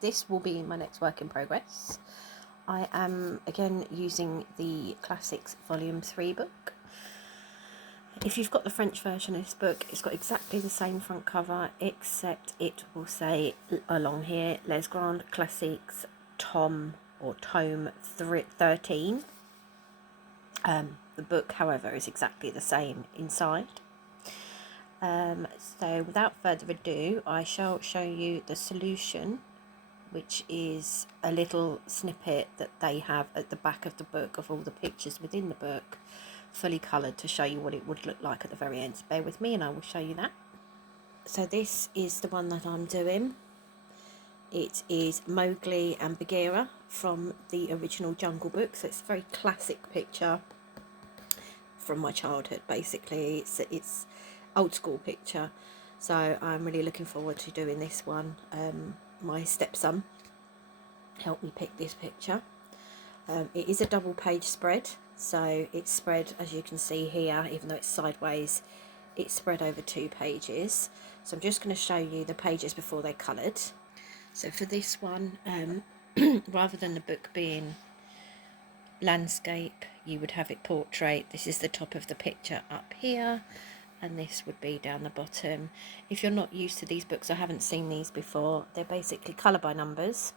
this will be my next work in progress. I am again using the Classics Volume 3 book. If you've got the French version of this book, it's got exactly the same front cover, except it will say along here, Les Grands Classiques Tome 13. The book, however, is exactly the same inside. So without further ado, I shall show you the solution, which is a little snippet that they have at the back of the book of all the pictures within the book, fully coloured, to show you what it would look like at the very end. So bear with me and I will show you that. So this is the one that I'm doing. It is Mowgli and Bagheera from the original Jungle Book. So it's a very classic picture from my childhood, basically. It's old school picture, so I'm really looking forward to doing this one. My stepson helped me pick this picture. It is a double page spread, so it's spread, as you can see here, even though it's sideways, it's spread over 2 pages. So I'm just going to show you the pages before they're coloured. So for this one, rather than the book being landscape, you would have it portrait. This is the top of the picture up here, and this would be down the bottom. If you're not used to these books or haven't seen these before, they're basically colour by numbers.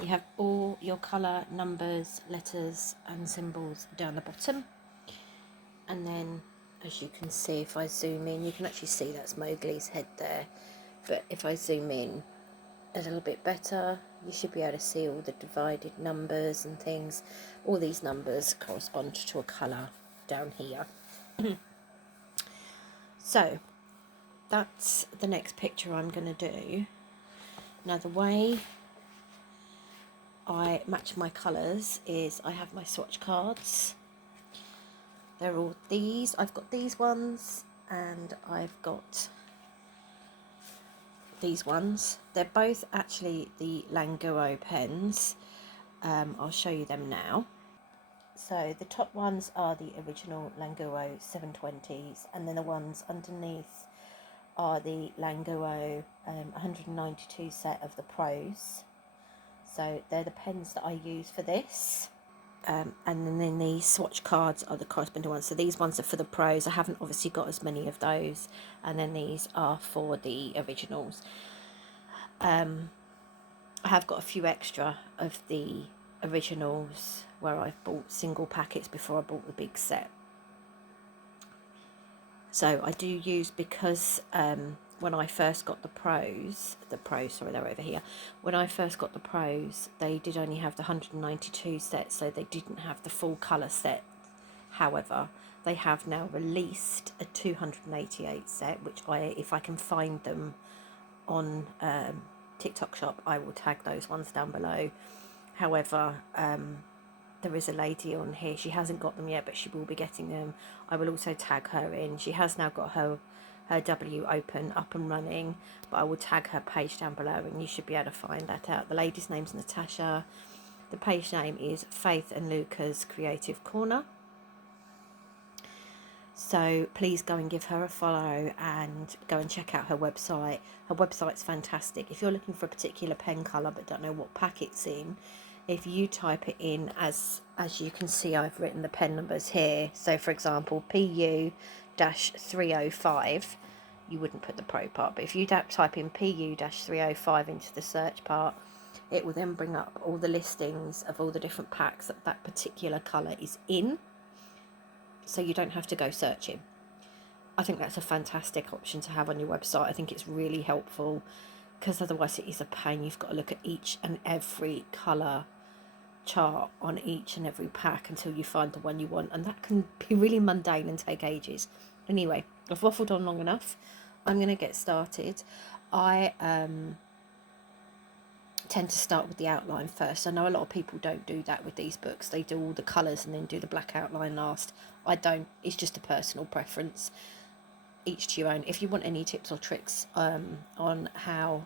You have all your colour, numbers, letters and symbols down the bottom. And then, as you can see, if I zoom in, you can actually see that's Mowgli's head there. But if I zoom in a little bit better, you should be able to see all the divided numbers and things. All these numbers correspond to a colour down here. So that's the next picture I'm going to do. Now the way I match my colours is I have my swatch cards. They're all these. I've got these ones and I've got these ones. They're both actually the Languo pens. I'll show you them now. So the top ones are the original Languo 720s, and then the ones underneath are the Languo 192 set of the Pros. So they're the pens that I use for this. And then these swatch cards are the corresponding ones. So these ones are for the Pros. I haven't obviously got as many of those. And then these are for the originals. I have got a few extra of the originals where I've bought single packets before I bought the big set. So I do use, because when I first got the Pros, sorry, they're over here. When I first got the Pros, they did only have the 192 set, so they didn't have the full colour set. However, they have now released a 288 set, which if I can find them on TikTok shop, I will tag those ones down below. However, there is a lady on here, she hasn't got them yet, but she will be getting them. I will also tag her in. She has now got her W open, up and running, but I will tag her page down below and you should be able to find that out. The lady's name's Natasha. The page name is Faith and Luca's Creative Corner. So please go and give her a follow and go and check out her website. Her website's fantastic. If you're looking for a particular pen colour but don't know what pack it's in, if you type it in, as you can see, I've written the pen numbers here. So for example, PU-305, you wouldn't put the Pro part, but if you type in PU-305 into the search part, it will then bring up all the listings of all the different packs that that particular colour is in. So you don't have to go searching. I think that's a fantastic option to have on your website. I think it's really helpful, because otherwise it is a pain. You've got to look at each and every colour chart on each and every pack until you find the one you want, and that can be really mundane and take ages. Anyway, I've waffled on long enough. I'm going to get started. I tend to start with the outline first. I know a lot of people don't do that with these books. They do all the colours and then do the black outline last. I don't. It's just a personal preference. Each to your own. If you want any tips or tricks on how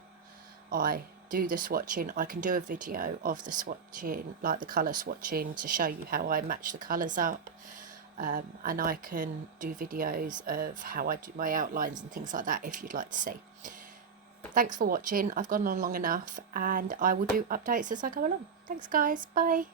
I do the swatching, I can do a video of the swatching, like the colour swatching, to show you how I match the colours up. And I can do videos of how I do my outlines and things like that if you'd like to see. Thanks for watching. I've gone on long enough, and I will do updates as I go along. Thanks, guys. Bye.